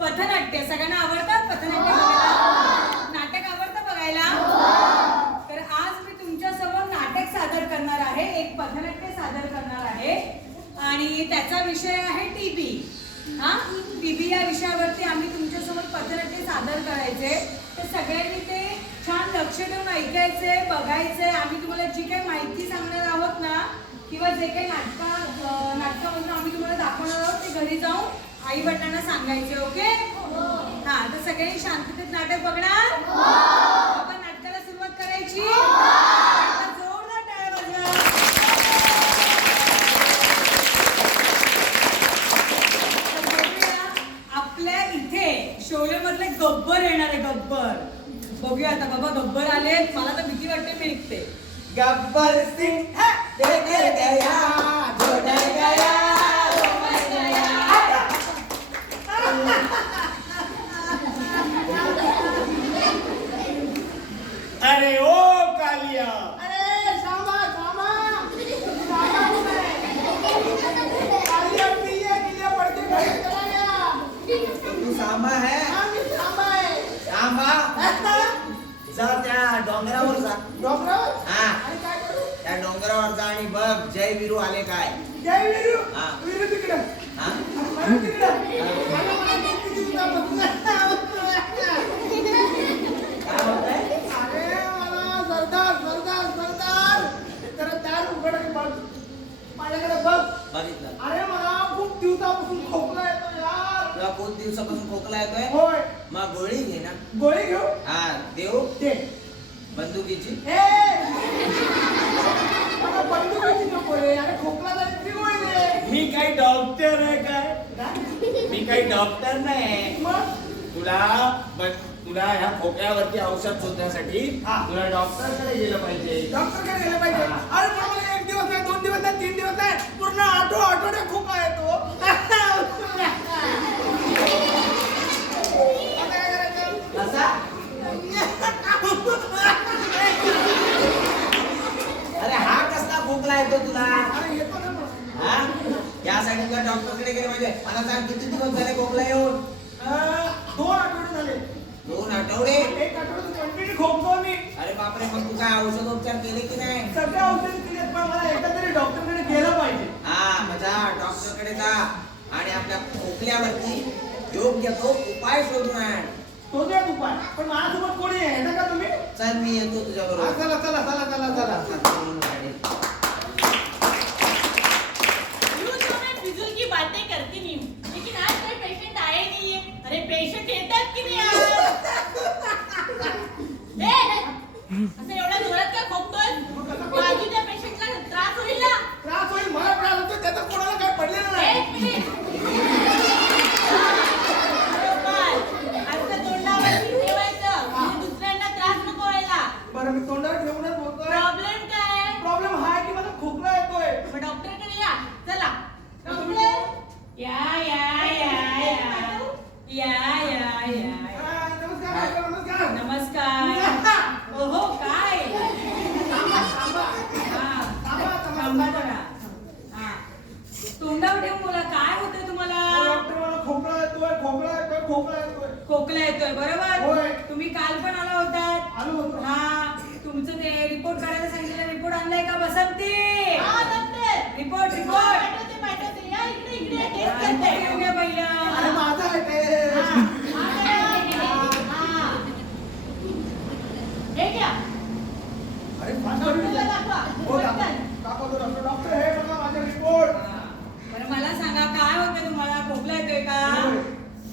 पथनाट्य सगळ्यांना आवडतात पथनाट्य बघायला? नाटक आवडतं बघायला? तर आज मी तुमच्या समोर नाटक सादर करणार आहे, एक पथनाट्य सादर करणार आहे आणि त्याचा विषय आहे टीबी. टीबी या विषयावरती आम्ही तुमच्यासमोर पथनाट्य सादर करायचे. तर सगळ्यांनी ते छान लक्ष देऊन ऐकायचे, बघायचे. आम्ही तुम्हाला जी काही माहिती सांगणार आहोत ना किंवा जे काही नाटकामधून आम्ही तुम्हाला दाखवणार आहोत ते घरी जाऊन आई वडिलांना सांगायचे. ओके? हा, तर सगळ्यांनी शांततेत नाटक बघणार. आपण नाटकाला सुरुवात करायची. जोरदार टाळ्या वाजवा. आपल्या इथे शोले मधले गब्बर येणार आहे. गब्बर बघूया आता. बाबा गब्बर आले, मला तर भीती वाटते, मी निघते. गब्बर सिंह डर गया, जो डर गया वो मर गया. अरे ओ कालिया, अरे शामा शामा कालिया पिए गिले पड़ते घरे चला गया. तू सामा है? हाँ, मी शामा है. सामा जा त्या डोंगरावर जा. डॉक्टर हा, आणि काय करू? त्या डोंगरावर जा आणि बघ जय वीरू आले काय. जय वीरू. हा. वीरू तिकडं. हा? वीरू तिकडं. काय म्हणताय? अरे मला सरदार सरदार सरदार जरा दार उघड आणि बघ. माझ्याकडे बघ. बघितलं? अरे मला खूप दिवसापासून खोकला येतो यार. तुला खूप दिवसापासून खोकला येतोय? होय. मग गोळी घे ना. गोळी घेऊ. हा, देऊ दे. बंदुकीची. ए मला बंदुकीची नको रे. अरे खोकला झाली ती गोळी दे. मी काही डॉक्टर आहे काय? मी काही डॉक्टर नाही. मग तुला ह्या खोकल्यावरती औषध शोधण्यासाठी हा. तुला डॉक्टरकडे गेलं पाहिजे. डॉक्टरकडे गेलं पाहिजे. हा. अरे पण मला 1 दिवस नाही, 2 दिवस नाही, 3 दिवस नाही, पूर्ण आठवड्या खोकला येतो. आता काय करायचं? कसा? अरे हा कसला खोकला येतो तुला? अरे येतो ना मग. हा? यासाठी तुला डॉक्टरकडे गेलं पाहिजे. मला सांग किती दिवस झाले खोकला येऊन? 2 आठवडे झाले. 2 आठवडे? 1 आठवडे कंटिन्यू खोकतो मी. अरे बापरे, मग तू काय औषधोपचार केले की नाही? सगळ्या औषध दिलेत पण मला एकदा तरी डॉक्टरकडे गेलं पाहिजे. हा, मजा डॉक्टरकडे जा आणि आपल्या खोकल्यावरती योग्य तो उपाय शोधून आण. तो द्या उपाय. पण माझ्यासोबत कोणी आहे? येता का तुम्ही? चल मी येतो तुझ्या हा, बरोबर. चला चला चला चला चला. यूं तो मैं फिजूल की बातें करती नहीं हूँ, लेकिन आज कोई पेशेंट आए नहीं है. अरे पेशेंट येतात की नाही आज? असं एवढ्या जोरात का खोकतोय? बाजूच्या पेशंटला त्रास होईल ना. त्रास होईल, मला त्रास होतो, त्याचा कोणाला काय पडलेलं नाही. एक मिनिट. बरोबर. असं तोंडावरती ठेवायचं, म्हणजे दुसऱ्यांना त्रास नको व्हायला. बरं मी तोंडावर ठेवूनच बोलतोय. प्रॉब्लेम काय? प्रॉब्लेम हा आहे की मला खोकला येतोय. मग डॉक्टरकडे या. चला. डॉक्टर. या या या या या या या. नमस्कार डॉक्टर, नमस्कार. नमस्कार. ओहो, काय? थांबा. हा, थांबा. थांबा जरा. हा, तोंडावर ठेवून बोला. काय होतंय हो, तुम्हाला? डॉक्टर मला खोकला येतोय. खोकला येतोय, बरोबर? होय. तुम्ही काल पण आला होतात. आलो होतो. हा, तुमचं ते रिपोर्ट काढायला सांगितलं. रिपोर्ट आणलाय का बसंती? हा, डॉक्टर. रिपोर्ट पाठवते. या इकडे टेस्ट करते. येऊ द्या पहिला. अरे माझा आहे ते. हे घ्या. अरे फास्ट डॉक्टरला दाखवा. हो डॉक्टर. डॉक्टर हे बघा माझा रिपोर्ट. बरं मला सांगा, काय होतंय तुम्हाला? खोकला येतोय का? होय.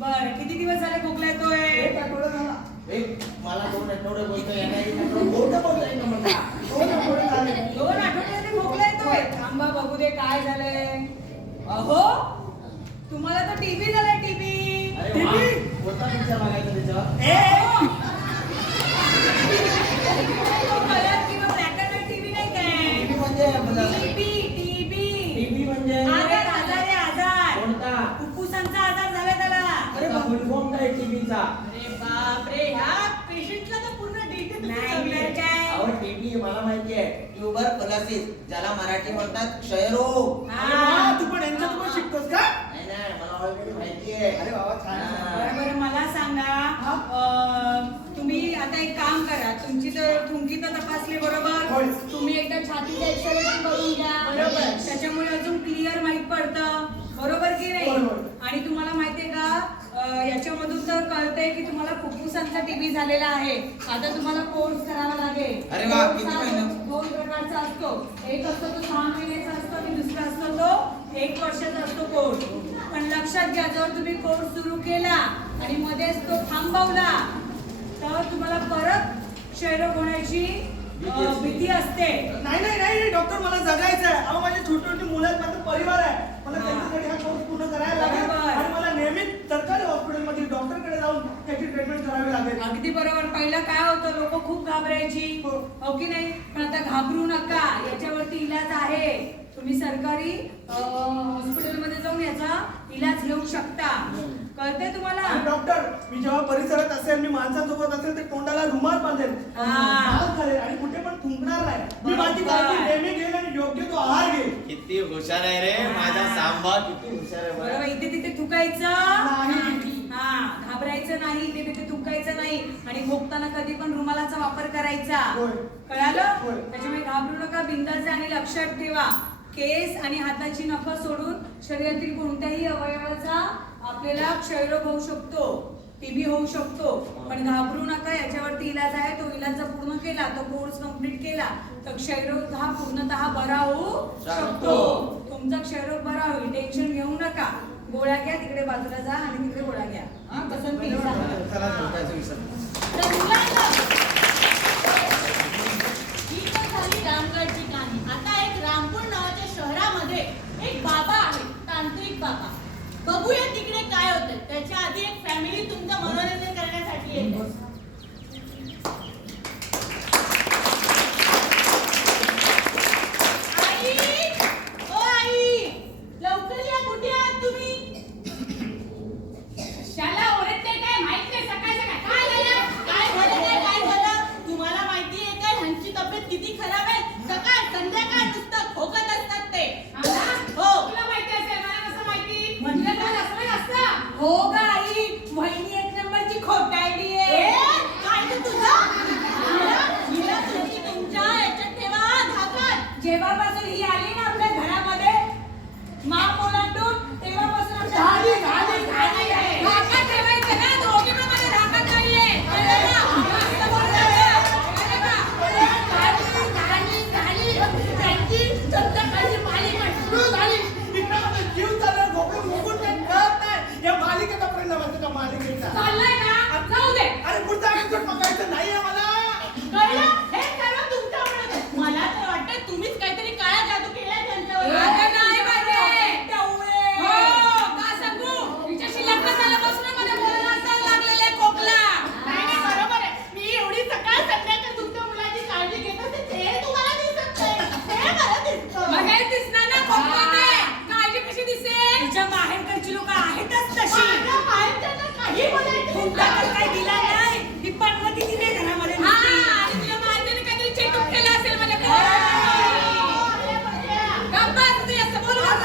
बरं, किती दिवस झाले खोकला येतोय? 1 आठवडा झाला. मला 2 आठवडे बोलतोय खोटं बोलतोय ना मला. 2 आठवडे झाले. 2 आठवड्याने खोकला येतोय? थांबा बघू दे काय झालंय. अहो, तुम्हाला तर टीबी झालाय. टीबी. अरे वा, कोणता पिक्चर बघायचा त्याच्यावर? कलर किंवा ब्लॅक अँड व्हाईट टीबी नाही काय? टीबी म्हणजे टीबी. टीबी म्हणजे आजार आहे, आजार. कोणता? फुफ्फुसांचा आजार झालाय त्याला. अरे फुल फॉर्म काय टीबीचा? अरे बापरे, ह्या पेशंटला तर पूर्ण डिटेल नाही तर काय? अहो टीबी मला माहिती आहे. ट्युबरक्युलोसिस, ज्याला मराठी म्हणतात क्षयरोग. अरे वा, तू पण यांच्यात पण शिकतोस का? नाही नाही, मला ऑलरेडी माहिती आहे. अरे बाबा छान. हा. बरं, एक्सरे करून घ्या. बरोबर. त्याच्यामुळे अजून क्लिअर माहित पडतं. बरोबर की नाही? बरोबर. आणि तुम्हाला माहितीये का याच्यामधून तर कळतंय की तुम्हाला फुफ्फुसांचा टीबी झालेला आहे. आता तुम्हाला कोर्स करावा लागेल. अरे वा, कोर्स किती हा महिने? 2 प्रकारचा असतो. एक असतो तो 6 महिन्याचा असतो आणि दुसरा असतो तो 1 वर्षाचा असतो कोर्स. पण लक्षात घ्या, जर तुम्ही कोर्स सुरू केला आणि मध्येच तो थांबवला तर तुम्हाला परत क्षयरोग होण्याची भीती असते. नाही नाही नाही डॉक्टर, मला जगायचं आहे. अहो माझे छोटी छोटी मुलं आहेत, माझा परिवार आहे. मला त्यांच्यासाठी हा कोर्स पूर्ण करायला लागेल बरोबर. आणि मला नेहमीच सरकारी हॉस्पिटलमध्ये डॉक्टरकडे जाऊन त्याची ट्रीटमेंट करावी लागेल. अगदी बरोबर. पहिलं काय होतं, लोक खूप घाबरायची, हो. हो की नाही? पण आता घाबरू नका, याच्यावरती इलाज आहे. तुम्ही सरकारी हॉस्पिटलमध्ये जाऊन याचा इलाज घेऊ शकता. कळतंय तुम्हाला? आणि डॉक्टर, मी जेव्हा परिसरात असेल, मी माणसांसोबत असेल, ते तोंडाला रुमाल बांधेल, मास्क घालेल आणि कुठे पण थुंकणार नाही. मी माझी काळजी नेहमी घेईल आणि योग्य तो आहार घेईल. किती हुशार आहे रे माझा सांबा, किती हुशार आहे बरोबर. बरं. इथे तिथे थुकायचं नाही. हा, घाबरायचं नाही, इथे तिथे थुकायचं नाही आणि खोकताना कधी पण रुमालाचा वापर करायचा. होय. कळालं? होय. त्याच्यामुळे घाबरू नका, बिंदाचे. आणि लक्षात ठेवा, केस आणि हाताची नखं सोडून शरीरातील कोणत्याही अवयवाचा आपल्याला क्षयरोग होऊ शकतो, टीबी होऊ शकतो. पण घाबरू नका, याच्यावरती इलाज आहे. तो इलाज जर पूर्ण केला, तो कोर्स कंप्लीट केला तर क्षयरोग हा पूर्णतः बरा होऊ शकतो. तुमचा क्षयरोग बरा होईल, टेन्शन घेऊ नका. गोळ्या घ्या, तिकडे बाजूला जा आणि तिकडे गोळ्या घ्या. हा, पसंती चला, झोपायचं विसर. तर मुलांनो, ही तर झाली रामगडची कहाणी. आता एक रामपूर नावाच्या शहरामध्ये एक बाबा आहे, तांत्रिक बाबा. बघूया तिकडे काय होतंय. त्याच्या आधी एक फॅमिली तुमचं मनोरंजन करण्यासाठी येते. आई, ओ आई, लवकर या. कुठे आहात तुम्ही? शाला ओरडते काय माहित नाही. सकाळ सकाळ काय झालं? काय झालं काय काय झालं? तुम्हाला माहिती आहे का ह्यांची तब्येत किती खराब आहे? सकाळ संध्याकाळ नुसतं खोकत असतात ते. आला? हो. तुला माहिती असेल, मला कसं माहिती? म्हणजे तुला असं नाही असतं. हो ग आई, वहिनी एक नंबरची खोटारडी ए, आहे. काय ते तुझं? हिला तुम्ही तुमच्या याच्यात ठेवा, धाकात. जेव्हापासून ही आली ना आपल्या घरामध्ये, माप ओलांडून, तेव्हापासून आमच्या झाली, झाली, झाली आहे. धाकात ठेवायचं ना, दोघी पण माझ्या धाकात नाहीये. कळलं ना? मस्त बोलतोय. कळलं का? इकडं माझा जीव चालला, घोकून घोकून ते कळत नाही. या मालिकेचा परिणाम आहे त्या मालिकेचा. चाललंय ना? जाऊ दे. अरे पुढचा एपिसोड बघायचं नाहीये मला. कळलं? हे सर्व तुमच्यामुळेच आहे. मला तर वाटतं तुम्हीच काहीतरी काळा जादू केलाय त्यांच्यावर. अगं नाही पाहिजे. टवळे. हो, का सांगू? हिच्याशी लग्न झाल्यापासून मला बोलायला असायला लागलेलं आहे खोकला. नाही नाही, बरोबर आहे. मी एवढी सकाळ संध्याकाळ तुमच्या मुलाची काळजी घेत असते, ते तुम्हाला दिसत नाही. हे मला दिसतं. मग हे दिसणार ना खोकते. काळजी कशी दिसेल? तिच्या माहेरकडची लोक आहेतच तशी. माझ्या माहेरच्यांना काही बोलायचं तुमचा तर नाही. काही दिला नाही. ती पनवती दिली घरामध्ये हा, नुसती. आणि तुझ्या माणसाने काहीतरी चेटूक केलं असेल माझ्याकडे. अरे बड्या. गप्प बस, तू जास्त बोलू नको.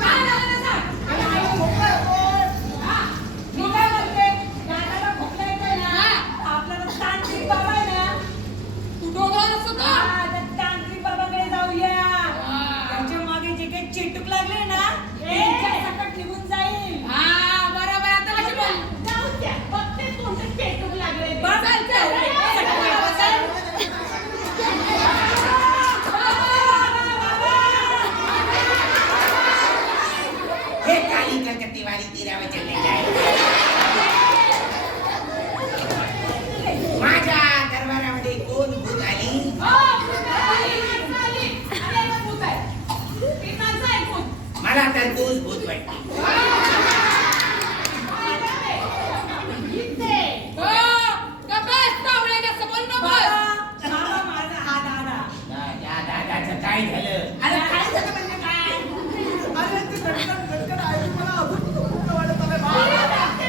काय झालं ना सांग? हा, मी काय म्हणते, दादाला खोकला येतोय ना, हा. आपल्याला तांत्रिक बाबा आहे ना, तू डोक्यावर असतो का? हा, त्या तांत्रिक बाबाकडे जाऊया. त्याच्या मागे जे काही चेटूक लागले ना, ते सकट निघून जाईल. हा, बरोबर. आता कशी बोल? जाऊ द्या. बघते कोणतं पेटूक लागलंय ते. बस, चल, चल. हे काली कलकत्तीवाली तीरावर चलने जाए. माझ्या दरबारामध्ये कोण भूत आली? हो, आली, माणसं आली. अरे, मग भूत आहे. ती माणसं आहे भूत. मला तरबूज भूत वाटते. इथे. हो, गप्प बस, सावळे, जास्त बोलू नकोस. बाबा, बाबा माझा हा दादा. या दादाचं काय झालं? अरे काय झालं म्हणजे काय? अरे ते गटकन गटकन ऐकून मला अजून खूप वाटत आलंय.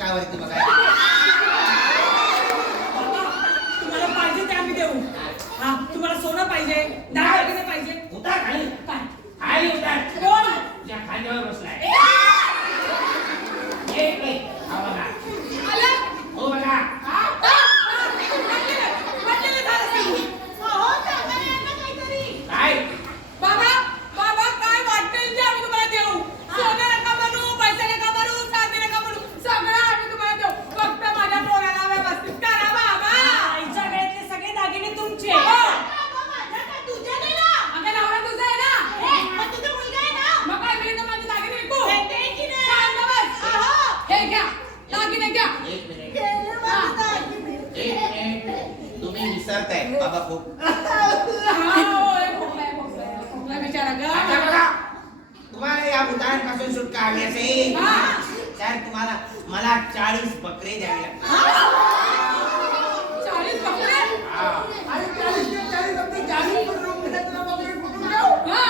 काय वरती बघा. तुम्हाला पाहिजे ते आम्ही देऊ. हा, तुम्हाला सोनं पाहिजे, दागिने पाहिजे. उतार खाली. काय? खाली उतार. कोण? तुझ्या खांद्यावर बसलाय. ए, हा बघा. आलं? हो बघा. वाटलेलं झालं असेल. अहो, सांगा ना यांना काहीतरी. काय? बाबा बाबा काय वाटेल ते आम्ही तुम्हाला देऊ. सोनं नका बनू, पैसे नका बनू, चांदी नका बनू, सगळं आम्ही तुम्हाला देऊ. फक्त माझ्या पोराला व्यवस्थित करा बाबा. आईच्या वेळेतले सगळे दागिने तुमचे. हो. बाबा, माझा काय तुझ्या नाही ना? अगं नवरा तुझा आहे ना. ए, मग तुझा मुलगा आहे ना? मग काय मी तर माझे दागिने विकू. देते की नाही? शांत बस. अहो, हे घ्या दागिने घ्या. एक मिनिट. केलं माझं दागिने. एक मिनिट. तुम्ही विसरताय बाबा खूप. हा, हो, हे खोकलाय, खोकलाय, खोकलाय बिचारा आता गं. बघा, तुम्हाला या भूतांपासून सुटका हवी असेल हा. तर तुम्हाला मला 40 बकरे द्यावे लागतील. 40 बकरे. हा. आणि 40 आपली जाणीव करून तुला वगैरे कुठून देऊ? हा.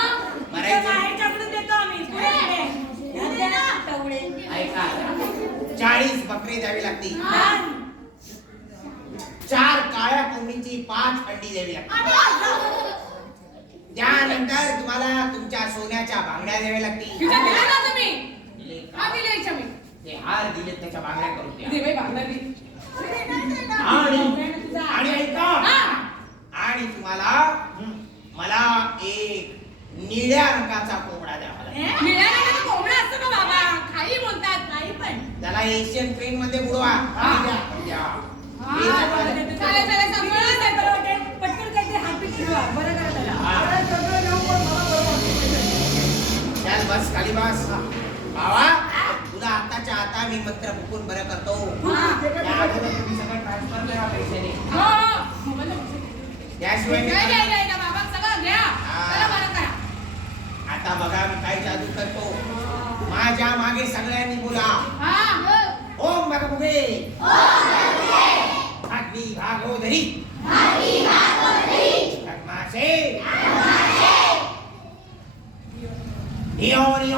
मरायचं बाहेरच्याकडून देतो आम्ही. पुढे पुढे. द्या ना, टवळे. ऐका 40 बकरे द्यावी लागतील. हा. 4 काळ्या कोंबडीची 5 अंडी द्यावी लागतील. त्यानंतर तुम्हाला तुमच्या सोन्याच्या बांगड्या द्याव्या लागतील. हिच्या दिल्या ना तुम्ही. दिले का? हा, दिल्या हिच्या मी. ते हार दिले त्याच्या बांगड्या करून द्या. दे बाई बांगड्या दे. आणि ऐका. हा. आणि तुम्हाला मला एक निळ्या रंगाचा कोंबडा द्यावा लागेल. निळ्या रंगाचा कोंबडा असतो का बाबा? काही बोलतात. नाही पण. त्याला एशियन ट्रेन मध्ये बुडवा. हा. द्या, द्या. हा, हे चालेल, चालेल, तुम्हाला सगळं काय बरं वाटेल? पटकन काहीतरी हातपीठ फिरवा. बरं करा त्याला. अरे सगळं देऊ पण मला बरं वाटतं. चल बस खाली बस. बाबा तुला आताच्या आता मी मंत्र फुकून बरं करतो. त्या अगोदर तुम्ही सगळं ट्रान्सफर करा पैशाने. हो, हो. मोबाईल नको. त्याशिवाय मी नाही, नाही, नाही, नाही, बाबा सगळं घ्या. चला बरं करा. आता बघा मी काय जादू करतो. माझ्या मागे सगळ्यांनी बोला. हा. ओम भगवते भागवी भागोदरी धर्मासे धियो नियो